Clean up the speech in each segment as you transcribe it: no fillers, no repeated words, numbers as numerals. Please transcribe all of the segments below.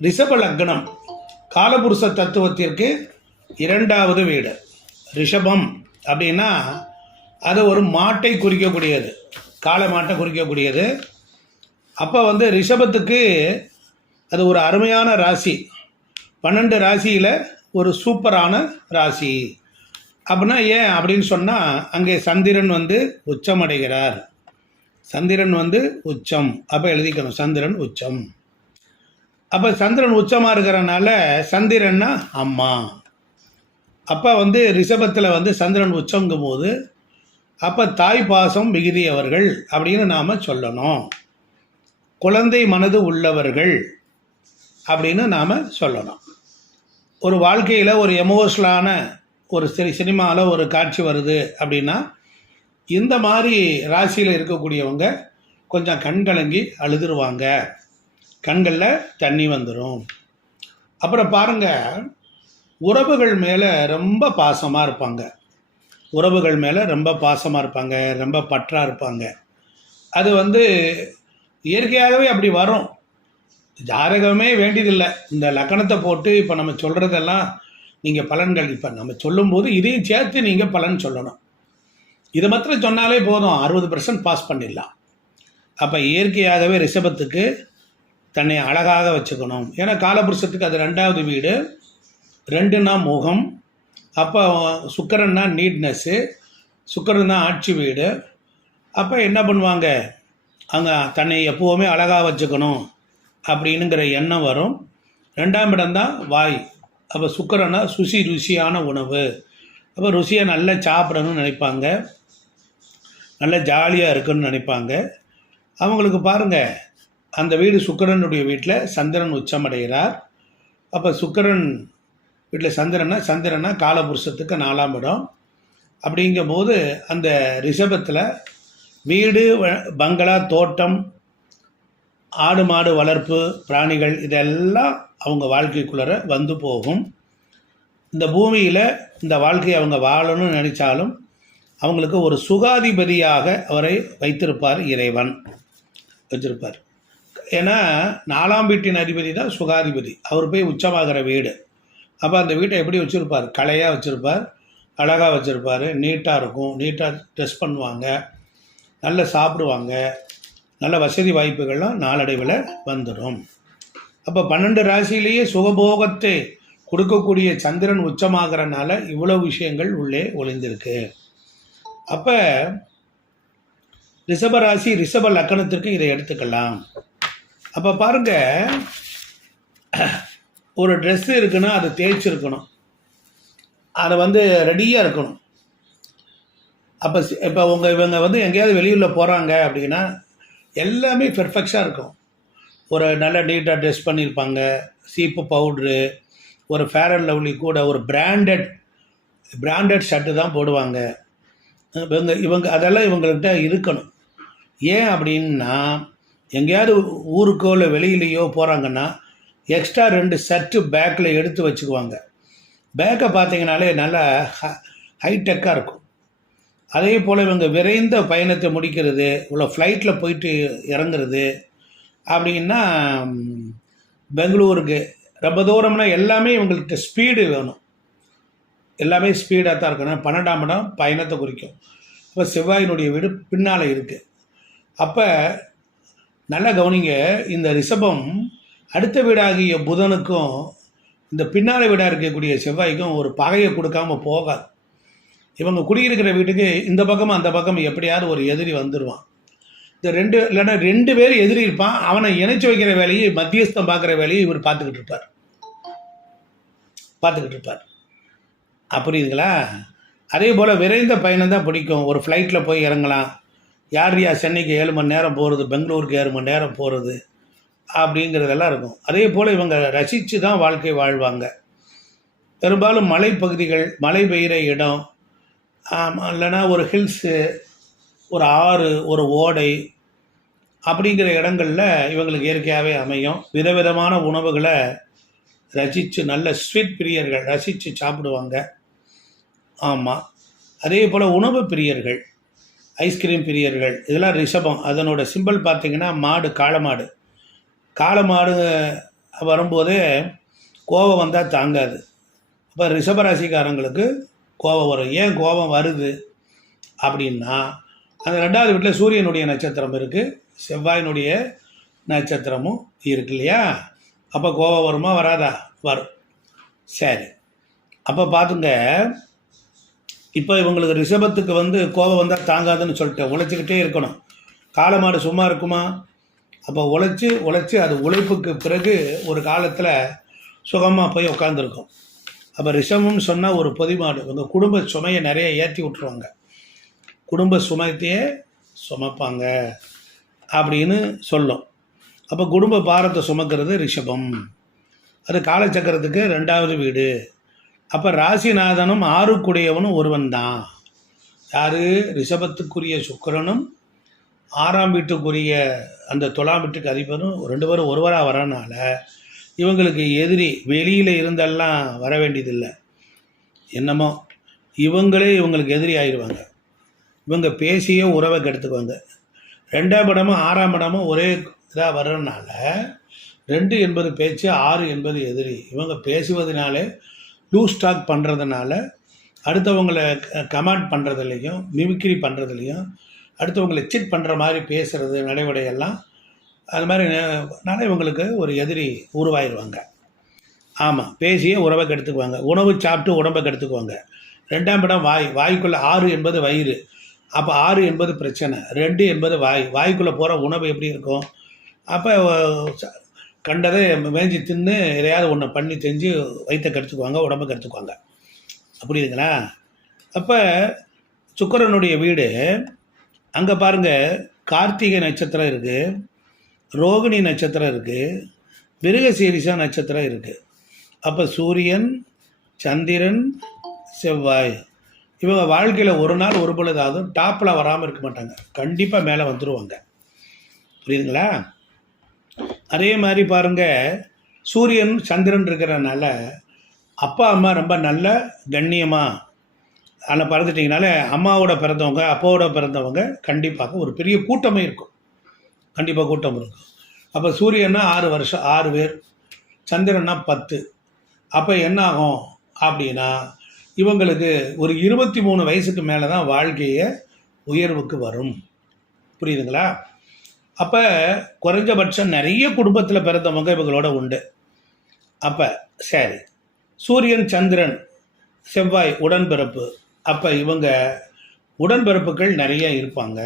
ரிஷப லக்னம் காலபுருஷ தத்துவத்திற்கு 2வது வீடு. ரிஷபம் அப்படின்னா அது ஒரு மாட்டை குறிக்கக்கூடியது, காளை மாட்டை குறிக்கக்கூடியது. அப்போ ரிஷபத்துக்கு அது ஒரு அருமையான ராசி, 12 ராசியில் ஒரு சூப்பரான ராசி. அப்படின்னா ஏன் அப்படின்னு சொன்னால், அங்கே சந்திரன் உச்சமடைகிறார். சந்திரன் உச்சம், அப்போ எழுதிக்கணும் சந்திரன் உச்சம். அப்போ சந்திரன் உச்சமாக இருக்கிறனால சந்திரன்னா அம்மா. அப்போ ரிஷபத்தில் சந்திரன் உச்சங்கும் போது அப்போ தாய் பாசம் மிகுதியவர்கள் அப்படின்னு நாம் சொல்லணும். குழந்தை மனது உள்ளவர்கள் அப்படின்னு நாம் சொல்லணும். ஒரு வாழ்க்கையில் ஒரு எமோஷனலான ஒரு சினிமாவில் ஒரு காட்சி வருது அப்படின்னா, இந்த மாதிரி ராசியில் இருக்கக்கூடியவங்க கொஞ்சம் கண்கலங்கி அழுதுருவாங்க, கண்களில் தண்ணி வந்துடும். அப்புறம் பாருங்கள், உறவுகள் மேலே ரொம்ப பாசமாக இருப்பாங்க. உறவுகள் மேலே ரொம்ப பாசமாக இருப்பாங்க, ரொம்ப பற்றாக இருப்பாங்க. அது இயற்கையாகவே அப்படி வரும், ஜாதகமே வேண்டியதில்லை. இந்த லக்கணத்தை போட்டு இப்போ நம்ம சொல்கிறதெல்லாம் நீங்கள் பலன்கள் இப்போ நம்ம சொல்லும்போது இதையும் சேர்த்து நீங்கள் பலன் சொல்லணும். இதை மாத்திரம் சொன்னாலே போதும், 60% பாஸ் பண்ணிடலாம். அப்போ இயற்கையாகவே ரிஷபத்துக்கு தன்னை அழகாக வச்சுக்கணும். ஏன்னா காலபுருஷத்துக்கு அது 2வது வீடு. 2னா முகம், அப்போ சுக்கிரன்னா நீட்னஸ்ஸு, சுக்கிரன் தான் ஆட்சி வீடு. அப்போ என்ன பண்ணுவாங்க, அங்கே தன்னை எப்போவுமே அழகாக வச்சுக்கணும் அப்படின்னுங்கிற எண்ணம் வரும். 2ஆம் இடம்தான் வாய். அப்போ சுக்கிரன்னா ருசியான உணவு. அப்போ ருசியாக நல்லா சாப்பிடணும்னு நினைப்பாங்க, நல்லா ஜாலியாக இருக்குன்னு நினைப்பாங்க. அவங்களுக்கு பாருங்கள், அந்த வீடு சுக்கிரனுடைய வீட்டில் சந்திரன் உச்சமடைகிறார். அப்போ சுக்கிரன் வீட்டில் சந்திரனா காலபுருஷத்துக்கு 4ஆம் இடம். அப்படிங்கும்போது அந்த ரிஷபத்தில் வீடு, பங்களா, தோட்டம், ஆடு மாடு வளர்ப்பு, பிராணிகள் இதெல்லாம் அவங்க வாழ்க்கைக்குள்ளே வந்து போகும். இந்த பூமியில் இந்த வாழ்க்கையை அவங்க வாழணும்னு நினச்சாலும் அவங்களுக்கு ஒரு சுகாதிபதியாக அவரை வைத்திருப்பார், இறைவன் வச்சிருப்பார். ஏன்னா 4ஆம் வீட்டின் அதிபதி தான் சுகாதிபதி, அவர் போய் உச்சமாகிற வீடு. அப்போ அந்த வீட்டை எப்படி வச்சுருப்பார், கலையாக வச்சுருப்பார், அழகாக வச்சுருப்பார், நீட்டாக இருக்கும், நீட்டாக ட்ரெஸ் பண்ணுவாங்க, நல்லா சாப்பிடுவாங்க, நல்ல வசதி வாய்ப்புகள்லாம் நாளடைவில் வந்துடும். அப்போ 12 ராசியிலேயே சுகபோகத்தை கொடுக்கக்கூடிய சந்திரன் உச்சமாகறனால இவ்வளோ விஷயங்கள் உள்ளே ஒளிந்திருக்கு. அப்போ ரிஷபராசி ரிஷப லக்கணத்திற்கு இதை எடுத்துக்கலாம். அப்போ பாருங்கள், ஒரு ட்ரெஸ்ஸு இருக்குன்னா அது தேய்ச்சிருக்கணும், அதை ரெடியாக இருக்கணும். அப்போ இப்போ இவங்க எங்கேயாவது வெளியூரில் போகிறாங்க அப்படின்னா எல்லாமே பெர்ஃபெக்டாக இருக்கும். ஒரு நல்ல நீட்டாக ட்ரெஸ் பண்ணியிருப்பாங்க, சீப்பு பவுட்ரு, ஒரு ஃபேர் அண்ட் லவ்லி கூட ஒரு பிராண்டட் ஷர்ட்டு தான் போடுவாங்க. இவங்க அதெல்லாம் இவங்கள்கிட்ட இருக்கணும். ஏன் அப்படின்னா, எங்கேயாவது ஊருக்கோ இல்லை வெளியிலையோ போகிறாங்கன்னா எக்ஸ்ட்ரா 2 ஷர்ட்டு பேக்கில் எடுத்து வச்சுக்குவாங்க. பேக்கை பார்த்தீங்கனாலே நல்லா ஹைடெக்காக இருக்கும். அதே போல் இவங்க விரைந்த பயணத்தை முடிக்கிறது, இவ்வளோ ஃப்ளைட்டில் போயிட்டு இறங்குறது அப்படின்னா, பெங்களூருக்கு ரொம்ப தூரம்னா எல்லாமே இவங்கள்ட்ட ஸ்பீடு வேணும், எல்லாமே ஸ்பீடாக தான் இருக்கணும். 12ஆம் இடம் பயணத்தை குறிக்கும். இப்போ செவ்வாயினுடைய வீடு பின்னால் இருக்குது. அப்போ நல்லா கவனிங்க, இந்த ரிஷபம் அடுத்த வீடாகிய புதனுக்கும் இந்த பின்னால் வீடாக இருக்கக்கூடிய செவ்வாய்க்கும் ஒரு பகையை கொடுக்காமல் போகாது. இவங்க குடியிருக்கிற வீட்டுக்கு இந்த பக்கம் அந்த பக்கம் எப்படியாவது ஒரு எதிரி வந்துடுவான். இந்த 2 இல்லைன்னா 2 பேர் எதிரி இருப்பான். அவனை இணைச்சி வைக்கிற வேலையை, மத்தியஸ்தம் பார்க்குற வேலையை இவர் பார்த்துக்கிட்டு இருப்பார். புரியுதுங்களா? அதே போல் விரைந்த பயணம் தான் பிடிக்கும். ஒரு ஃப்ளைட்டில் போய் இறங்கலாம். யார் சென்னைக்கு 7 மணி நேரம் போகிறது, பெங்களூருக்கு 7 மணி நேரம் போகிறது அப்படிங்கிறதெல்லாம் இருக்கும். அதே போல் இவங்க ரசித்து தான் வாழ்க்கை வாழ்வாங்க. பெரும்பாலும் மலைப்பகுதிகள், மழை பெய்கிற இடம், இல்லைன்னா ஒரு ஹில்ஸு, ஒரு ஆறு, ஒரு ஓடை அப்படிங்கிற இடங்களில் இவங்களுக்கு இயற்கையாகவே அமையும். விதவிதமான உணவுகளை ரசித்து, நல்ல ஸ்வீட் பிரியர்கள் ரசித்து சாப்பிடுவாங்க. ஆமாம், அதே போல் உணவு பிரியர்கள், ஐஸ்கிரீம் பிரியர்கள், இதெல்லாம் ரிஷபம். அதனோட சிம்பிள் பார்த்திங்கன்னா மாடு, காளை மாடு வரும்போது கோபம் வந்தால் தாங்காது. அப்போ ரிஷபராசிக்காரங்களுக்கு கோபம் வரும். ஏன் கோபம் வருது அப்படின்னா, அந்த 2வது வீட்டில் சூரியனுடைய நட்சத்திரம் இருக்குது, செவ்வாயினுடைய நட்சத்திரமும் இருக்கு இல்லையா? அப்போ கோபம் வருமா வராதா? வரும். சரி, அப்போ பார்த்துங்க, இப்போ இவங்களுக்கு ரிஷபத்துக்கு வந்து கோபம் வந்தால் தாங்காதுன்னு சொல்லிட்டு உழைச்சிக்கிட்டே இருக்கணும். காளமாடு சும்மா இருக்குமா? அப்போ உழைச்சி அது உழைப்புக்கு பிறகு ஒரு காலத்தில் சுகமாக போய் உட்காந்துருக்கும். அப்போ ரிஷபம்னு சொன்னால் ஒரு பொதிமாடு, இவங்க குடும்ப சுமையை நிறைய ஏற்றி விட்ருவாங்க, குடும்ப சுமைத்தையே சுமப்பாங்க அப்படின்னு சொல்லும். அப்போ குடும்ப பாரத்தை சுமக்கிறது ரிஷபம். அது காலச்சக்கரத்துக்கு 2வது வீடு. அப்போ ராசிநாதனும் 6குடையவனும் ஒருவன் தான். யார்? ரிஷபத்துக்குரிய சுக்கிரனும் 6ஆம் வீட்டுக்குரிய அந்த துலாம் வீட்டுக்கு அதிபரும் 2 பேரும் ஒருவராக வரனால இவங்களுக்கு எதிரி வெளியில் இருந்தெல்லாம் வர வேண்டியதில்லை. என்னமோ இவங்களே இவங்களுக்கு எதிரி ஆயிடுவாங்க. இவங்க பேசியே உறவை கெடுத்துக்குவாங்க. 2ஆம் இடமும் 6ஆம் இடமும் ஒரே இதாக வர்றதுனால 2 என்பது பேச்சு, 6 என்பது எதிரி. இவங்க பேசுவதனாலே லூஸ் டாக் பண்ணுறதுனால, அடுத்தவங்களை கமெண்ட் பண்ணுறதுலையும் மிமிக்ரி பண்ணுறதுலையும், அடுத்தவங்களை சிட் பண்ணுற மாதிரி பேசுகிறது நடைமுறையெல்லாம் அது மாதிரினால இவங்களுக்கு ஒரு எதிரி உருவாயிடுவாங்க. ஆமாம், பேசியே உறவை கெடுத்துக்குவாங்க. உணவு சாப்பிட்டு உடம்பை கெடுத்துக்குவாங்க. 2ஆம் இடம் வாய்க்குள்ளே 6 என்பது வயிறு. அப்போ 6 என்பது பிரச்சனை, 2 என்பது வாய்க்குள்ளே போகிற உணவு எப்படி இருக்கும்? அப்போ கண்டதை மேய்ஞ்சி தின்னு எதையாவது ஒன்று பண்ணி செஞ்சு வயிற்றை கெடுத்துக்குவாங்க, உடம்பை கெடுத்துக்குவாங்க. புரியுதுங்களா? அப்போ சுக்கிரனுடைய வீடு அங்கே பாருங்கள், கார்த்திகை நட்சத்திரம் இருக்குது, ரோகிணி நட்சத்திரம் இருக்குது, மிருகசீரிஷா நட்சத்திரம் இருக்குது. அப்போ சூரியன், சந்திரன், செவ்வாய் இவங்க வாழ்க்கையில் ஒரு நாள் ஒரு பொழுதாவது டாப்பில் வராமல் இருக்க மாட்டாங்க, கண்டிப்பாக மேலே வந்துடுவாங்க. புரியுதுங்களா? அதே மாதிரி பாருங்கள், சூரியன் சந்திரன் இருக்கிறனால அப்பா அம்மா ரொம்ப நல்ல கண்ணியமாக அதில் பிறந்துட்டிங்கனால அம்மாவோட பிறந்தவங்க அப்பாவோட பிறந்தவங்க கண்டிப்பாக ஒரு பெரிய கூட்டமே இருக்கும், கண்டிப்பாக கூட்டம் இருக்கும். அப்போ சூரியன்னா 6 வருஷம் 6 பேர், சந்திரன்னா 10. அப்போ என்ன ஆகும் அப்படின்னா இவங்களுக்கு ஒரு 23 வயசுக்கு மேலே தான் வாழ்க்கையை உயர்வுக்கு வரும். புரியுதுங்களா? அப்போ குறைஞ்சபட்சம் நிறைய குடும்பத்தில் பிறந்தவங்க இவங்களோட உண்டு. அப்போ சரி, சூரியன் சந்திரன் செவ்வாய் உடன்பிறப்பு. அப்போ இவங்க உடன்பிறப்புகள் நிறைய இருப்பாங்க.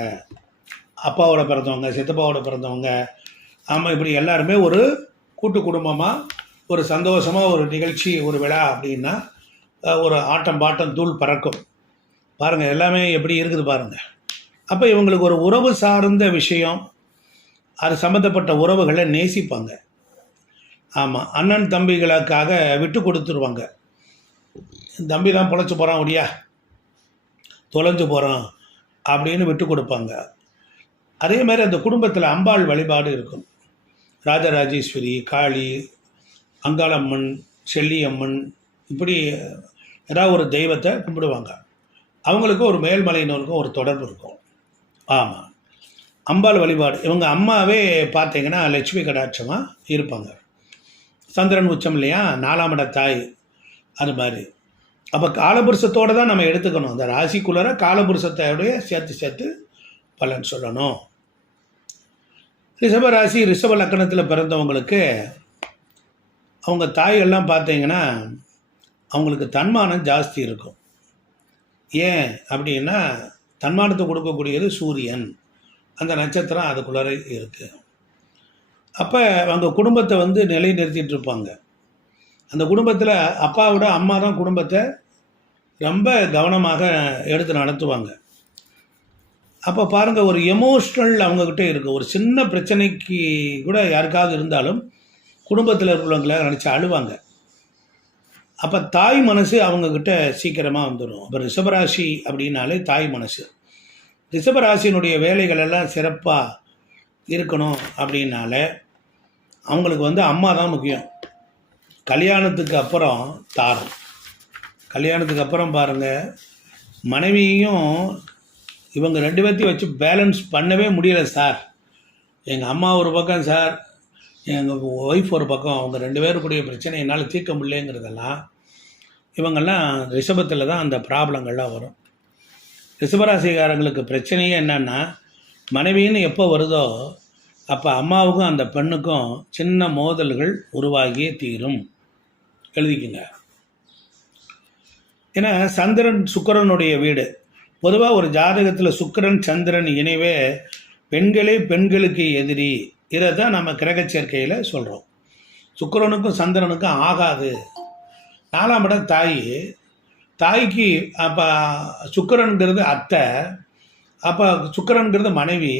அப்பாவோட பிறந்தவங்க, சித்தப்பாவோட பிறந்தவங்க, ஆமாம், இப்படி எல்லாருமே ஒரு கூட்டு குடும்பமாக ஒரு சந்தோஷமாக ஒரு நிகழ்ச்சி ஒரு விழா அப்படின்னா ஒரு ஆட்டம் பாட்டம் தூள் பறக்கும். பாருங்கள் எல்லாமே எப்படி இருக்குது பாருங்கள். அப்போ இவங்களுக்கு ஒரு உறவு சார்ந்த விஷயம், அது சம்மந்தப்பட்ட உறவுகளை நேசிப்பாங்க. ஆமாம், அண்ணன் தம்பிகளுக்காக விட்டு கொடுத்துருவாங்க. தம்பி தான் பொழைச்சி போகிறான், ஒடியா தொலைஞ்சு போகிறான் அப்படின்னு விட்டு கொடுப்பாங்க. அதே மாதிரி அந்த குடும்பத்தில் அம்பாள் வழிபாடு இருக்கும். ராஜராஜேஸ்வரி, காளி, அங்காளம்மன், செல்லியம்மன், இப்படி ஏதாவது ஒரு தெய்வத்தை கும்பிடுவாங்க. அவங்களுக்கு ஒரு மேல்மலையினருக்கும் ஒரு தொடர்பு இருக்கும். ஆமாம், அம்பாள் வழிபாடு. இவங்க அம்மாவே பார்த்தீங்கன்னா லட்சுமி கடாட்சமாக இருப்பாங்க. சந்திரன் உச்சம் இல்லையா, 4ஆம் இட தாய், அது மாதிரி. அப்போ காலபுருஷத்தோடு தான் நம்ம எடுத்துக்கணும். அந்த ராசிக்குள்ளர காலபுருஷத்தோடைய சேர்த்து பலன் சொல்லணும். ரிஷப ராசி ரிஷப லக்கணத்தில் பிறந்தவங்களுக்கு அவங்க தாய்கள்லாம் பார்த்தீங்கன்னா அவங்களுக்கு தன்மானம் ஜாஸ்தி இருக்கும். ஏன் அப்படின்னா தன்மானத்தை கொடுக்கக்கூடியது சூரியன், அந்த நட்சத்திரம் அதுக்குள்ளே இருக்குது. அப்போ அவங்க குடும்பத்தை வந்து நிலைநிறுத்திட்டு இருப்பாங்க. அந்த குடும்பத்தில் அப்பாவோட அம்மா தான் குடும்பத்தை ரொம்ப கவனமாக எடுத்து நடத்துவாங்க. அப்போ பாருங்கள், ஒரு எமோஷ்னல் அவங்கக்கிட்ட இருக்குது. ஒரு சின்ன பிரச்சனைக்கு கூட யாருக்காவது இருந்தாலும் குடும்பத்தில் இருக்கிறவங்கள நினச்சி அழுவாங்க. அப்போ தாய் மனசு அவங்கக்கிட்ட சீக்கிரமாக வந்துடும். அப்போ ரிஷபராசி அப்படின்னாலே தாய் மனசு. ரிஷபராசியினுடைய வேலைகள் எல்லாம் சிறப்பாக இருக்கணும் அப்படின்னால அவங்களுக்கு வந்து அம்மா தான் முக்கியம். கல்யாணத்துக்கு அப்புறம் தாரம், கல்யாணத்துக்கு அப்புறம் பாருங்கள், மனைவியையும் இவங்க 2 பேர்த்தையும் வச்சு பேலன்ஸ் பண்ணவே முடியலை சார். எங்கள் அம்மா ஒரு பக்கம் சார், எங்கள் ஒய்ஃப் ஒரு பக்கம், அவங்க 2 பேருக்குடைய பிரச்சனை என்னால் தீர்க்க முடியலைங்கிறதெல்லாம் இவங்கெல்லாம் ரிஷபத்தில் தான் அந்த ப்ராப்ளங்கள்லாம் வரும். ரிஷபராசிக்காரங்களுக்கு பிரச்சனையே என்னன்னா, மனைவின்னு எப்போ வருதோ அப்போ அம்மாவுக்கும் அந்த பெண்ணுக்கும் சின்ன மோதல்கள் உருவாகியே தீரும். எழுதிக்குங்க. ஏன்னா சந்திரன் சுக்கிரனுடைய வீடு. பொதுவாக ஒரு ஜாதகத்தில் சுக்கிரன் சந்திரன் இணைவே பெண்களே பெண்களுக்கு எதிரி. இதை தான் நம்ம கிரக சேர்க்கையில் சொல்கிறோம். சுக்கிரனுக்கும் சந்திரனுக்கும் ஆகாது. 4ஆம் இடம் தாய்க்கு அப்போ சுக்கிரனுங்கிறது அத்தை, அப்போ சுக்கிரனுங்கிறது மனைவி.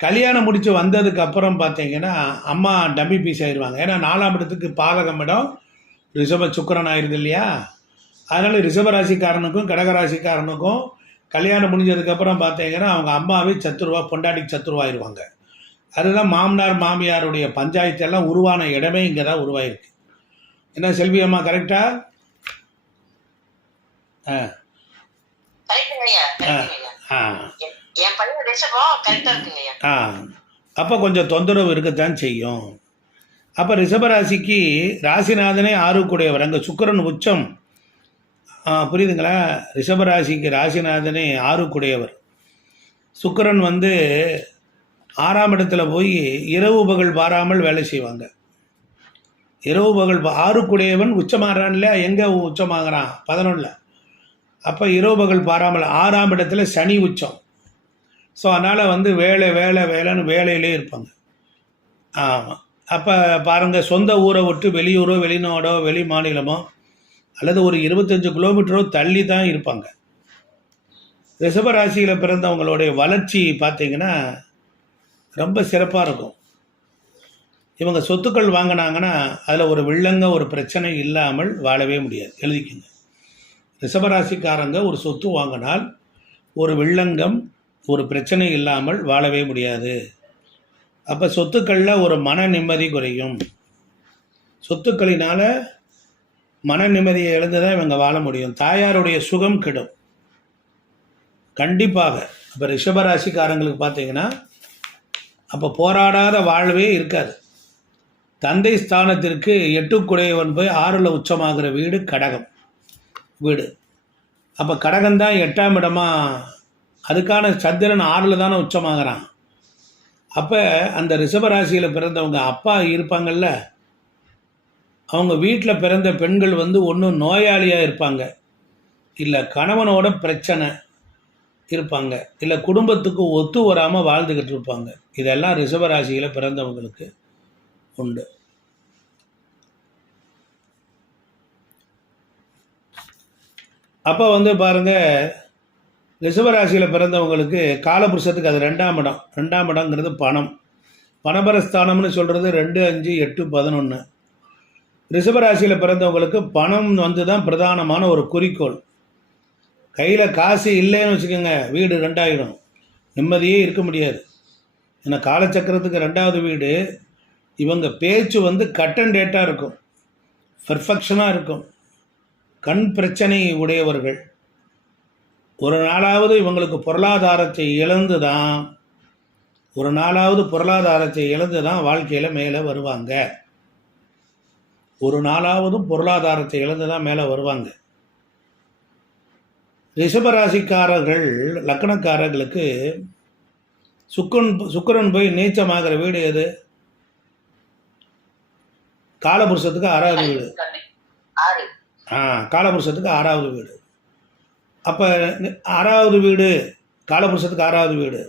கல்யாணம் முடித்து வந்ததுக்கு அப்புறம் பார்த்தீங்கன்னா அம்மா டம்மி பீஸ் ஆயிடுவாங்க. ஏன்னா 4ஆம் இடத்துக்கு பாதகம் இடம் ரிஷப சுக்கிரன் ஆயிடுது இல்லையா. அதனால் ரிஷபராசிக்காரனுக்கும் கடகராசிக்காரனுக்கும் கல்யாணம் முடிஞ்சதுக்கப்புறம் பார்த்தீங்கன்னா அவங்க அம்மாவே சத்துருவா, பொண்டாட்டிக்கு சத்துருவாயிருவாங்க. அதுதான் மாமனார் மாமியாருடைய பஞ்சாயத்து எல்லாம் உருவான இடமே இங்கே தான் உருவாயிருக்கு. என்ன செல்வி அம்மா, கரெக்டா? அப்போ கொஞ்சம் தொந்தரவு இருக்கத்தான் செய்யும். அப்போ ரிஷபராசிக்கு ராசிநாதனே 6 அங்கே சுக்கிரன் உச்சம். புரியுதுங்களா? ரிஷபராசிக்கு ராசிநாதனே 6 சுக்கிரன் 6ஆம் இடத்துல போய் இரவு பகல் பாராமல் வேலை செய்வாங்க. இரவு பகல் 6 உச்சமாகறான் இல்லையா? எங்கே உச்சமாகறான்? 11. அப்போ இரவு பகல் பாராமல் 6ஆம் இடத்துல சனி உச்சம். ஸோ அதனால் வேலைன்னு வேலையிலே இருப்பாங்க. ஆமாம். அப்போ பாருங்கள், சொந்த ஊரை விட்டு வெளியூரோ வெளிநாடோ வெளி மாநிலமோ அல்லது ஒரு 25 கிலோமீட்டரோ தள்ளி தான் இருப்பாங்க. ரிஷபராசியில் பிறந்தவங்களுடைய வளர்ச்சி பார்த்திங்கன்னா ரொம்ப சிறப்பாக இருக்கும். இவங்க சொத்துக்கள் வாங்கினாங்கன்னா அதில் ஒரு வில்லங்க ஒரு பிரச்சனை இல்லாமல் வாழவே முடியாது. எழுதிக்கங்க. ரிஷபராசிக்காரங்க ஒரு சொத்து வாங்கினால் ஒரு வில்லங்கம் ஒரு பிரச்சனை இல்லாமல் வாழவே முடியாது. அப்போ சொத்துக்களில் ஒரு மன நிம்மதி குறையும். சொத்துக்களினால் மன நிம்மதியை இழந்து தான் இவங்க வாழ முடியும். தாயாருடைய சுகம் கெடும் கண்டிப்பாக. அப்போ ரிஷபராசிக்காரங்களுக்கு பார்த்தீங்கன்னா அப்போ போராடாத வாழ்வே இருக்காது. தந்தை ஸ்தானத்திற்கு 8 போய் 6 உச்சமாகிற வீடு கடகம் வீடு. அப்போ கடகம்தான் 8ஆம் இடமா, அதுக்கான சந்திரன் 6 தானே உச்சமாகறான். அப்போ அந்த ரிஷபராசியில் பிறந்தவங்க அப்பா இருப்பாங்கள்ல, அவங்க வீட்டில் பிறந்த பெண்கள் ஒன்று நோயாளியாக இருப்பாங்க, இல்லை கணவனோட பிரச்சனை இருப்பாங்க, இல்லை குடும்பத்துக்கு ஒத்து வராமல் வாழ்ந்துக்கிட்டு இருப்பாங்க. இதெல்லாம் ரிஷபராசியில் பிறந்தவங்களுக்கு உண்டு. அப்போ பாருங்கள், ரிஷபராசியில் பிறந்தவங்களுக்கு காலபுருஷத்துக்கு அது 2ஆம் இடம். 2ஆம் இடங்கிறது பணம், பணபரஸ்தானம்னு சொல்கிறது 2, 5, 8, 11. ரிஷபராசியில் பிறந்தவங்களுக்கு பணம் தான் பிரதானமான ஒரு குறிக்கோள். கையில் காசு இல்லைன்னு வச்சுக்கோங்க, வீடு 2ஆயிடும், நிம்மதியே இருக்க முடியாது. ஏன்னா காலச்சக்கரத்துக்கு 2ஆவது வீடு. இவங்க பேச்சு கட் அண்ட் டேட்டாக இருக்கும், பெர்ஃபெக்ஷனாக இருக்கும். கண் பிரச்சனை உடையவர்கள். ஒரு நாளாவது இவங்களுக்கு பொருளாதாரத்தை இழந்து தான் வாழ்க்கையில் மேலே வருவாங்க. ஒரு நாளாவது பொருளாதாரத்தை இழந்து தான் மேலே வருவாங்க. ரிஷபராசிக்காரர்கள் லக்னக்காரர்களுக்கு சுக்கிரன் போய் நீச்சமாகிற வீடு எது? காலபுருஷத்துக்கு 6ஆவது வீடு. காலபுருஷத்துக்கு 6ஆவது வீடு. அப்போ 6ஆவது வீடு காலபுருஷத்துக்கு 6ஆவது வீடு.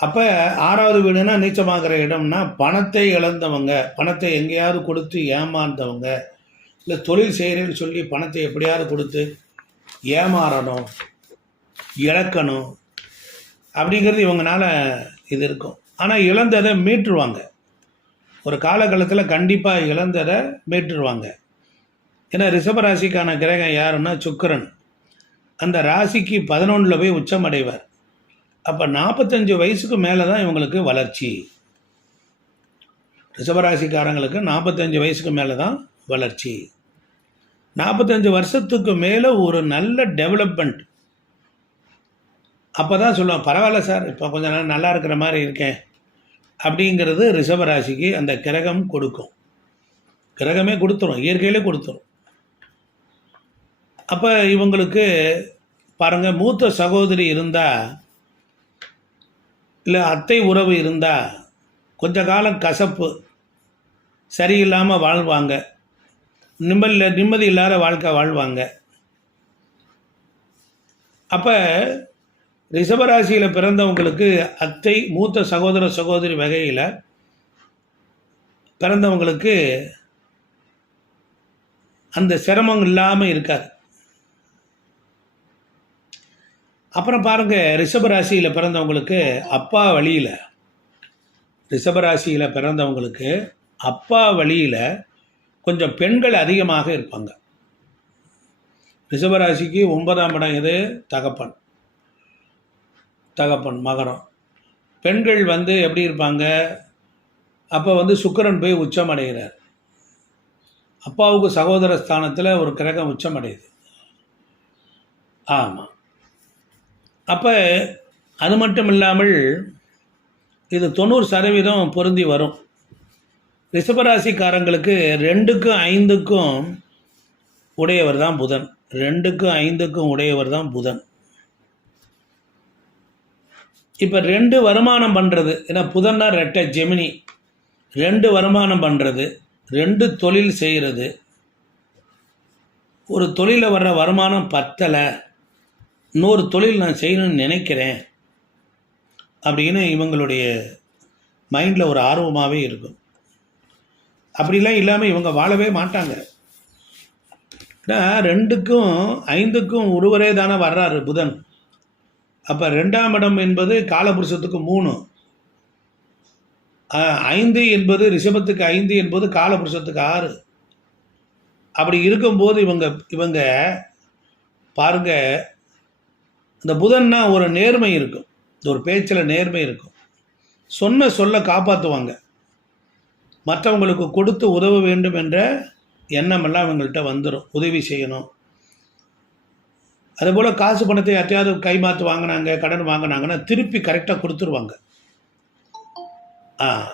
அப்போ 6ஆவது வீடுனா நீச்சமாகிற இடம்னா பணத்தை இழந்தவங்க, பணத்தை எங்கேயாவது கொடுத்து ஏமாந்தவங்க, இல்லை தொழில் செய்கிறேன்னு சொல்லி பணத்தை எப்படியாவது கொடுத்து ஏமாறணும், இழக்கணும் அப்படிங்கிறது இவங்கனால இது இருக்கும். ஆனால் இழந்ததை மீட்டுருவாங்க. ஒரு காலகட்டத்தில் கண்டிப்பாக இழந்ததை மீட்டுருவாங்க. ஏன்னா ரிஷபராசிக்கான கிரகம் யாருன்னா சுக்கிரன். அந்த ராசிக்கு 11 போய் உச்சம் அடைவார். அப்போ 45 வயசுக்கு மேலே தான் இவங்களுக்கு வளர்ச்சி. ரிஷபராசிக்காரங்களுக்கு 45 வயசுக்கு மேலே தான் வளர்ச்சி. 45 வருஷத்துக்கு மேலே ஒரு நல்ல டெவலப்மெண்ட். அப்போ தான் சொல்லுவேன், பரவாயில்ல சார், இப்போ கொஞ்சம் நல்லா இருக்கிற மாதிரி இருக்கேன் அப்படிங்கிறது ரிஷபராசிக்கு அந்த கிரகம் கொடுக்கும். கிரகமே கொடுத்துரும், இயற்கையிலே கொடுத்துரும். அப்போ இவங்களுக்கு பாருங்கள், மூத்த சகோதரி இருந்தால் இல்லை அத்தை உறவு இருந்தால் கொஞ்ச காலம் கசப்பு, சரியில்லாமல் வாழ்வாங்க, நிம்மதி இல்லாத வாழ்க்கை வாழ்வாங்க. அப்போ ரிஷபராசியில் பிறந்தவங்களுக்கு அத்தை, மூத்த சகோதரி வகையில் பிறந்தவங்களுக்கு அந்த சிரமம் இல்லாமல் இருக்காது. அப்புறம் பாருங்கள், ரிஷபராசியில் பிறந்தவங்களுக்கு அப்பா வழியில் அப்பா வழியில் கொஞ்சம் பெண்கள் அதிகமாக இருப்பாங்க. ரிஷபராசிக்கு 9ஆம் இடம் எது? தகப்பன் மகரம். பெண்கள் எப்படி இருப்பாங்க? அப்போ சுக்கிரன் போய் உச்சம் அடைகிறார். அப்பாவுக்கு சகோதர ஸ்தானத்தில் ஒரு கிரகம் உச்சம் அடையுது. ஆமாம். அப்போ அது மட்டும் இல்லாமல் இது 90% பொருந்தி வரும். ரிஷபராசிக்காரங்களுக்கு 2க்கும் 5க்கும் உடையவர் தான் புதன். 2க்கும் 5க்கும் உடையவர் தான் புதன். இப்போ 2 வருமானம் பண்ணுறது, ஏன்னா புதன்னா ரெட்டை ஜெமினி, 2 வருமானம் பண்ணுறது, 2 தொழில் செய்கிறது, ஒரு தொழிலில் வர்ற வருமானம் பத்தலை, இன்னொரு தொழில் நான் செய்யணும்னு நினைக்கிறேன் அப்படின்னு இவங்களுடைய மைண்டில் ஒரு ஆர்வமாகவே இருக்கும். அப்படிலாம் இல்லாமல் இவங்க வாழவே மாட்டாங்க. ஏன்னா 2க்கும் 5க்கும் ஒருவரே தானே வர்றாரு புதன். அப்போ 2ஆம் இடம் என்பது காலபுருஷத்துக்கு 3, 5 என்பது ரிஷபத்துக்கு 5 என்பது காலபுருஷத்துக்கு 6. அப்படி இருக்கும்போது இவங்க பாருங்க, இந்த புதன்னா ஒரு நேர்மை இருக்கும், ஒரு பேச்சில் நேர்மை இருக்கும், சொன்ன சொல்ல காப்பாற்றுவாங்க, மற்றவங்களுக்கு கொடுத்து உதவ வேண்டும் என்ற எண்ணமெல்லாம் இவங்கள்ட்ட வந்துடும், உதவி செய்யணும். அதுபோல் காசு பணத்தை யார்ட்டையாவது கைமாற்று வாங்கினாங்க, கடன் வாங்கினாங்கன்னா திருப்பி கரெக்டாக கொடுத்துருவாங்க.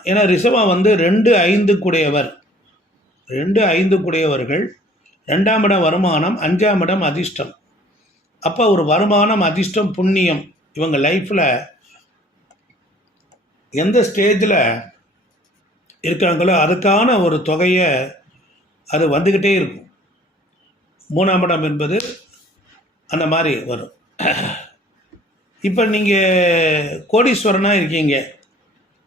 ஏன்னா ரிஷபம் 2, 5 கூடையவர், 2, 5 கூடையவர்கள். 2ஆம் இடம் வருமானம், 5ஆம் இடம் அதிர்ஷ்டம். அப்போ ஒரு வருமானம், அதிர்ஷ்டம், புண்ணியம் இவங்க லைஃப்பில் எந்த ஸ்டேஜில் இருக்கிறாங்களோ அதுக்கான ஒரு தொகையை அது வந்துக்கிட்டே இருக்கும். 3ஆம் இடம் என்பது அந்த மாதிரி வரும். இப்போ நீங்கள் கோடீஸ்வரனாக இருக்கீங்க,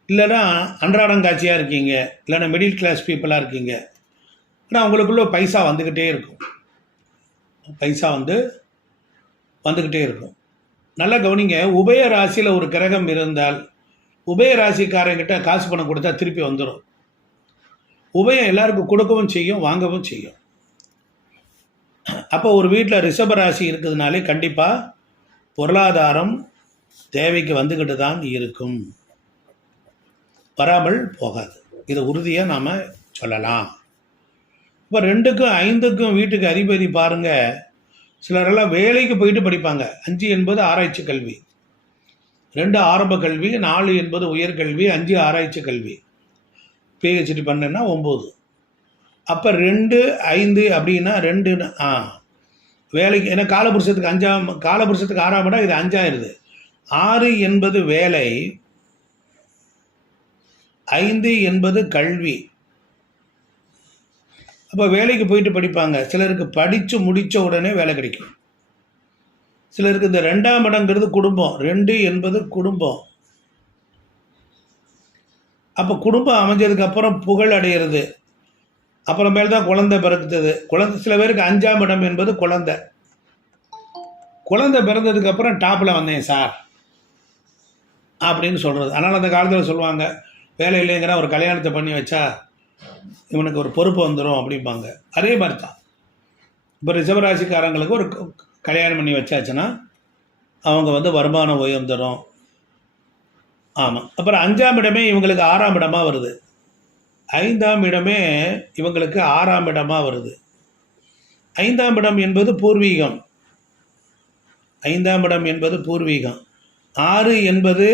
இல்லைன்னா அன்றாடங்காட்சியாக இருக்கீங்க, இல்லைன்னா மிடில் கிளாஸ் பீப்புளாக இருக்கீங்க, ஆனால் உங்களுக்குள்ளே பைசா வந்துக்கிட்டே இருக்கும், வந்துக்கிட்டே இருக்கும். நல்லா கவனிங்க, உபய ராசியில் ஒரு கிரகம் இருந்தால் உபய ராசிக்காரங்கிட்ட காசு பணம் கொடுத்தா திருப்பி வந்துடும். உபயம் எல்லாருக்கும் கொடுக்கவும் செய்யும், வாங்கவும் செய்யும். அப்போ ஒரு வீட்டில் ரிஷபராசி இருக்குதுனாலே கண்டிப்பாக பொருளாதாரம் தேவைக்கு வந்துக்கிட்டு தான் இருக்கும், வராமல் போகாது. இதை உறுதியாக நாம் சொல்லலாம். இப்போ 2க்கும் 5க்கும் வீட்டுக்கு அதிபதி பாருங்கள், சிலரெல்லாம் வேலைக்கு போயிட்டு படிப்பாங்க. 5 என்பது ஆராய்ச்சி கல்வி, 2 ஆரம்ப கல்வி, 4 என்பது உயர்கல்வி, 5 ஆராய்ச்சி கல்வி. பிஹெச்டி பண்ணேன்னா 9. அப்போ 2, 5 அப்படின்னா 2 வேலைக்கு, ஏன்னா காலபுருஷத்துக்கு 6ஆம் இடம், இது 5ஆயிருது. 6 என்பது வேலை, 5 என்பது கல்வி. அப்போ வேலைக்கு போயிட்டு படிப்பாங்க. சிலருக்கு படித்து முடித்த உடனே வேலை கிடைக்கும். சிலருக்கு இந்த 2ஆம் இடங்கிறது குடும்பம், 2 என்பது குடும்பம். அப்போ குடும்பம் அமைஞ்சதுக்கப்புறம் புகழ் அடைகிறது, அப்புறமேல் தான் குழந்தை பிறக்குது. சில பேருக்கு 5ஆம் இடம் என்பது குழந்தை பிறந்ததுக்கப்புறம் டாப்பில் வந்தேன் சார் அப்படின்னு சொல்கிறது. அதனால் அந்த காலத்தில் சொல்லுவாங்க, வேலை இல்லைங்கிற ஒரு கல்யாணத்தை பண்ணி வச்சா இவனுக்கு ஒரு பொறுப்பு வந்துடும் அப்படிம்பாங்க. அதே மாதிரி தான் இப்போ ரிஷபராசிக்காரங்களுக்கு ஒரு கல்யாணம் பண்ணி வச்சாச்சுன்னா அவங்க வருமானம் உயர்ந்துடும். ஆமாம். அப்புறம் 5ஆம் இடமே இவங்களுக்கு 6ஆம் இடமாக வருது. 5ஆம் இடமே இவங்களுக்கு 6ஆம் இடமாக வருது. 5ஆம் இடம் என்பது பூர்வீகம். 5ஆம் இடம் என்பது பூர்வீகம். 6 என்பது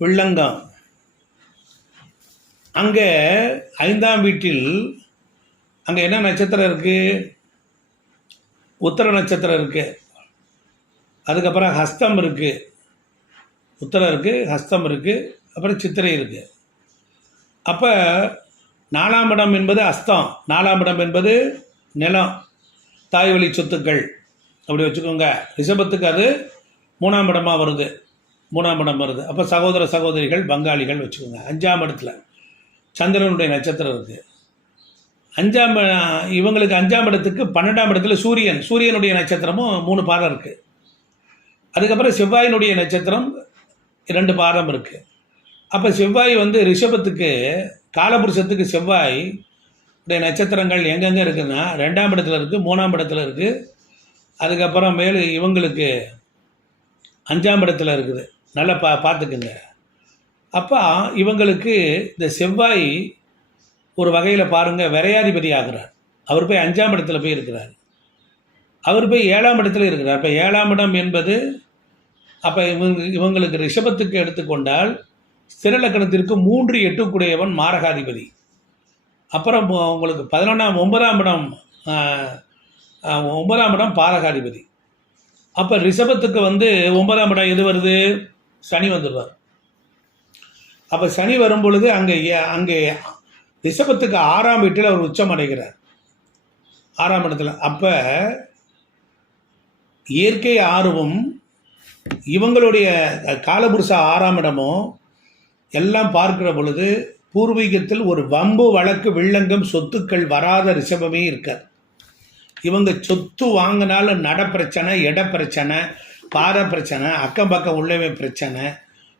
வில்லங்கம். அங்கே 5ஆம் வீட்டில் அங்கே என்ன நட்சத்திரம் இருக்குது? உத்தர நட்சத்திரம் இருக்குது. அதுக்கப்புறம் ஹஸ்தம் இருக்குது, உத்தரம் இருக்குது, ஹஸ்தம் இருக்குது, அப்புறம் சித்திரை இருக்குது. அப்போ 4ஆம் இடம் என்பது அஸ்தம், 4ஆம் இடம் என்பது நிலம், தாய் வழி சொத்துக்கள் அப்படி வச்சுக்கோங்க. ரிஷபத்துக்கு அது 3ஆம் இடமாக வருது, 3ஆம் இடம் வருது. அப்போ சகோதர சகோதரிகள் பங்காளிகள் வச்சுக்கோங்க. 5ஆம் இடத்துல சந்திரனுடைய நட்சத்திரம் இருக்குது. இவங்களுக்கு 5ஆம் இடத்துக்கு 12ஆம் இடத்துல சூரியனுடைய நட்சத்திரமும் 3 பாதம் இருக்குது. அதுக்கப்புறம் செவ்வாயினுடைய நட்சத்திரம் 2 பாதம் இருக்குது. அப்போ செவ்வாய் வந்து ரிஷபத்துக்கு காலபுருஷத்துக்கு செவ்வாய் உடைய நட்சத்திரங்கள் எங்கெங்கே இருக்குதுன்னா 2ஆம் இடத்துல இருக்குது, 3ஆம் இடத்துல இருக்குது. அதுக்கப்புறம் இவங்களுக்கு 5ஆம் இடத்துல இருக்குது. நல்லா பார்த்துக்குங்க. அப்போ இவங்களுக்கு இந்த செவ்வாய் ஒரு வகையில் பாருங்கள் விரையாதிபதி ஆகிறார். அவர் போய் 5ஆம் இடத்துல போய் இருக்கிறார். அவர் போய் 7ஆம் இடத்துல இருக்கிறார். இப்போ 7ஆம் இடம் என்பது அப்போ இவங்களுக்கு ரிஷபத்துக்கு எடுத்துக்கொண்டால் ஸ்திரலக்கணத்திற்கு 3, 8 கூடியவன் மாரகாதிபதி. அப்புறம் உங்களுக்கு 9ஆம் இடம் 9ஆம் இடம் பாரகாதிபதி. அப்போ ரிஷபத்துக்கு வந்து 9ஆம் இடம் எது வருது? சனி வந்துடுவார். அப்போ சனி வரும் பொழுது அங்கே ரிஷபத்துக்கு 6ஆம் வீட்டில் அவர் உச்சம் அடைகிறார், 6ஆம் இடத்துல. அப்போ இயற்கை 6வும் இவங்களுடைய காலபுருஷ 6ஆம் இடமும் எல்லாம் பார்க்கிற பொழுது பூர்வீகத்தில் ஒரு வம்பு வழக்கு வில்லங்கம் சொத்துக்கள் வராத ரிஷபமே இருக்கார். இவங்க சொத்து வாங்கினாலும் நட பிரச்சனை, இட பிரச்சனை, பாத பிரச்சனை, அக்கம் பக்கம் உள்ளவே பிரச்சனை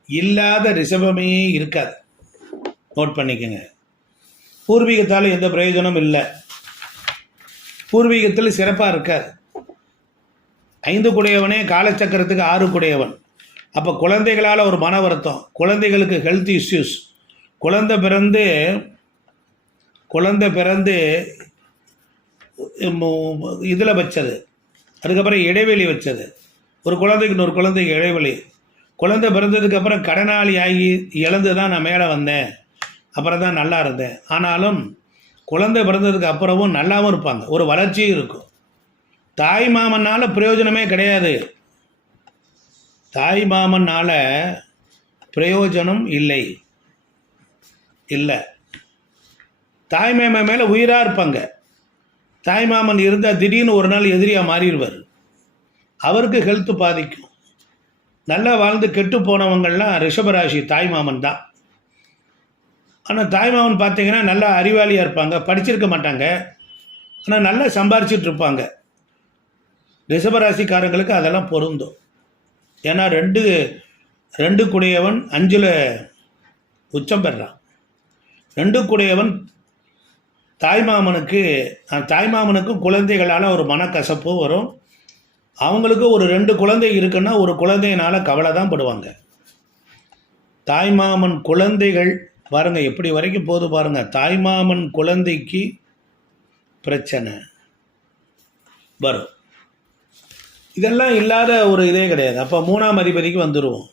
இல்லாத ரிஷபமே இருக்காது. நோட் பண்ணிக்கோங்க. பூர்வீகத்தால் எந்த பிரயோஜனம் இல்லை, பூர்வீகத்தில் சிறப்பாக இருக்காது. 5 குடையவனே காலச்சக்கரத்துக்கு 6 குடையவன். அப்போ குழந்தைகளால் ஒரு மன வருத்தம், குழந்தைகளுக்கு ஹெல்த் இஷ்யூஸ், குழந்தை பிறந்து இதில் வச்சது, அதுக்கப்புறம் இடைவெளி வச்சது, ஒரு குழந்தைக்கு இன்னொரு குழந்தைக்கு இடைவெளி, குழந்தை பிறந்ததுக்கப்புறம் கடனாளி ஆகி இழந்து தான் நான் மேலே வந்தேன், அப்புறம் தான் நல்லா இருந்தேன். ஆனாலும் குழந்தை பிறந்ததுக்கு அப்புறமும் நல்லாவும் இருப்பாங்க, ஒரு வளர்ச்சியும் இருக்கும். தாய் மாமனால் பிரயோஜனமே கிடையாது, தாய் மாமனால் பிரயோஜனம் இல்லை. தாய் மாமன் மேலே உயிராக இருப்பாங்க. தாய் மாமன் இருந்தால் திடீர்னு ஒரு நாள் எதிரியாக மாறிடுவார், அவருக்கு ஹெல்த்து பாதிக்கும். நல்லா வாழ்ந்து கெட்டு போனவங்கள்லாம் ரிஷபராசி தாய் மாமன் தான். ஆனால் தாய் மாமன் பார்த்தீங்கன்னா நல்லா அறிவாளியாக இருப்பாங்க, படிச்சிருக்க மாட்டாங்க, ஆனால் நல்லா சம்பாரிச்சிட்டு இருப்பாங்க. ரிஷபராசிக்காரங்களுக்கு அதெல்லாம் பொருந்தும். ஏன்னா 2 குடையவன் 5ல் உச்சம் பெறான். 2 குடையவன் தாய்மாமனுக்கும் குழந்தைகளால் ஒரு மனக்கசப்பு வரும். அவங்களுக்கு ஒரு 2 குழந்தை இருக்குன்னா ஒரு குழந்தையினால் கவலை தான் படுவாங்க. தாய்மாமன் குழந்தைகள் பாருங்கள் எப்படி வரைக்கும் போது பாருங்கள். தாய்மாமன் குழந்தைக்கு பிரச்சனை வரும். இதெல்லாம் இல்லாத ஒரு இதே கிடையாது. அப்போ 3ஆம் அதிபதிக்கு வந்துடுவோம்.